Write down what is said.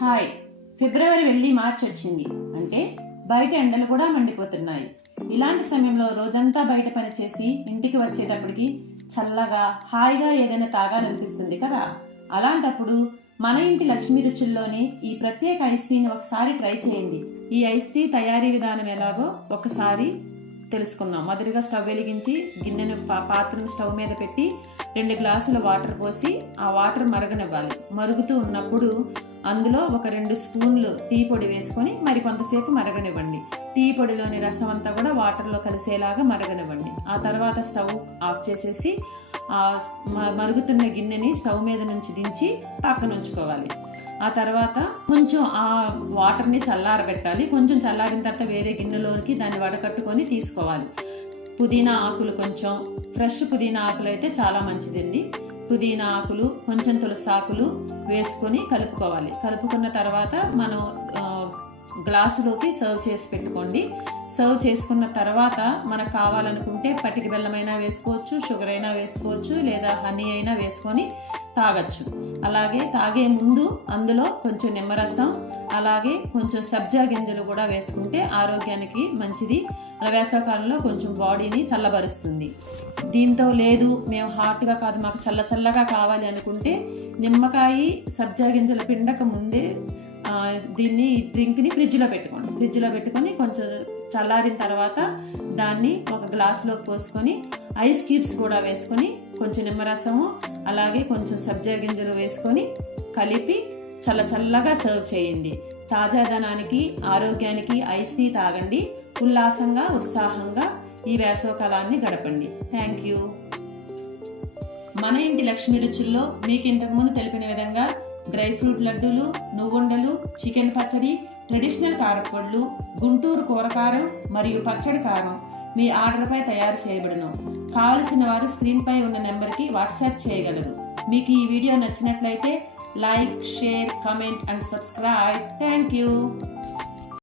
Hi. ఫిబ్రవరి వెళ్ళి మార్చి వచ్చింది అంటే బయట ఎండలు కూడా మండిపోతున్నాయి. ఇలాంటి సమయంలో రోజంతా బయట పని చేసి ఇంటికి వచ్చేటప్పటికి చల్లగా హాయిగా ఏదైనా తాగాలనిపిస్తుంది కదా. అలాంటప్పుడు మన ఇంటి లక్ష్మీ రుచుల్లోని ఈ ప్రత్యేక ఐస్ టీని ఒకసారి ట్రై చేయండి. ఈ ఐస్ టీ తయారీ విధానం ఎలాగో ఒకసారి తెలుసుకుందాం. మొదటిగా స్టవ్ వెలిగించి గిన్నెను పాత్రను స్టవ్ మీద పెట్టి 2 గ్లాసుల వాటర్ పోసి ఆ వాటర్ మరగనివ్వాలి. మరుగుతూ ఉన్నప్పుడు అందులో ఒక 2 స్పూన్లు టీ పొడి వేసుకొని మరి కొంతసేపు మరగనివ్వండి. టీ పొడిలోని రసం అంతా కూడా వాటర్లో కలిసేలాగా మరగనివ్వండి. ఆ తర్వాత స్టవ్ ఆఫ్ చేసేసి మరుగుతున్న గిన్నెని స్టవ్ మీద నుంచి దించి పక్కన ఉంచుకోవాలి. ఆ తర్వాత కొంచెం ఆ వాటర్ని చల్లారబెట్టాలి. కొంచెం చల్లారిన తర్వాత వేరే గిన్నెలోకి దాన్ని వడకట్టుకొని తీసుకోవాలి. పుదీనా ఆకులు, కొంచెం ఫ్రెష్ పుదీనా ఆకులు అయితే చాలా మంచిదండి. పుదీనా ఆకులు, కొంచెం తులసి ఆకులు వేసుకొని కలుపుకోవాలి. కలుపుకున్న తర్వాత మనం గ్లాసులోకి సర్వ్ చేసి పెట్టుకోండి. సర్వ్ చేసుకున్న తర్వాత మనకు కావాలనుకుంటే పటికి బెల్లమైనా వేసుకోవచ్చు, షుగర్ అయినా వేసుకోవచ్చు, లేదా హనీ అయినా వేసుకొని తాగొచ్చు. అలాగే తాగే ముందు అందులో కొంచెం నిమ్మరసం, అలాగే కొంచెం సబ్జా గింజలు కూడా వేసుకుంటే ఆరోగ్యానికి మంచిది. వేసవికాలంలో కొంచెం బాడీని చల్లబరుస్తుంది. దీంతో లేదు మేము హాట్గా కాదు మాకు చల్లగా కావాలి అనుకుంటే నిమ్మకాయ సబ్జా గింజలు పిండక ముందే దీన్ని డ్రింక్ని ఫ్రిడ్జ్లో పెట్టుకొని కొంచెం చల్లారిన తర్వాత దాన్ని ఒక గ్లాసులో పోసుకొని ఐస్ క్యూబ్స్ కూడా వేసుకొని కొంచెం నిమ్మరసము అలాగే కొంచెం సబ్జా గింజలు వేసుకొని కలిపి చల్లగా సర్వ్ చేయండి. తాజాదనానికి ఆరోగ్యానికి ఐస్ టీ తాగండి. ఉల్లాసంగా ఉత్సాహంగా ఈ వేసవకాలాన్ని గడపండి. Thank you. మన ఇంటి లక్ష్మీ రుచుల్లో మీకు ఇంతకుముందు తెలిపిన విధంగా డ్రై ఫ్రూట్ లడ్డూలు, నువ్వుండలు, చికెన్ పచ్చడి, ట్రెడిషనల్ కారపొడులు, గుంటూరు కూరకారం మరియు పచ్చడి కారం మీ ఆర్డర్పై తయారు చేయబడును. కావలసిన వారు స్క్రీన్పై ఉన్న నెంబర్కి వాట్సాప్ చేయగలరు. మీకు ఈ వీడియో నచ్చినట్లయితే like, share, comment and subscribe. Thank you.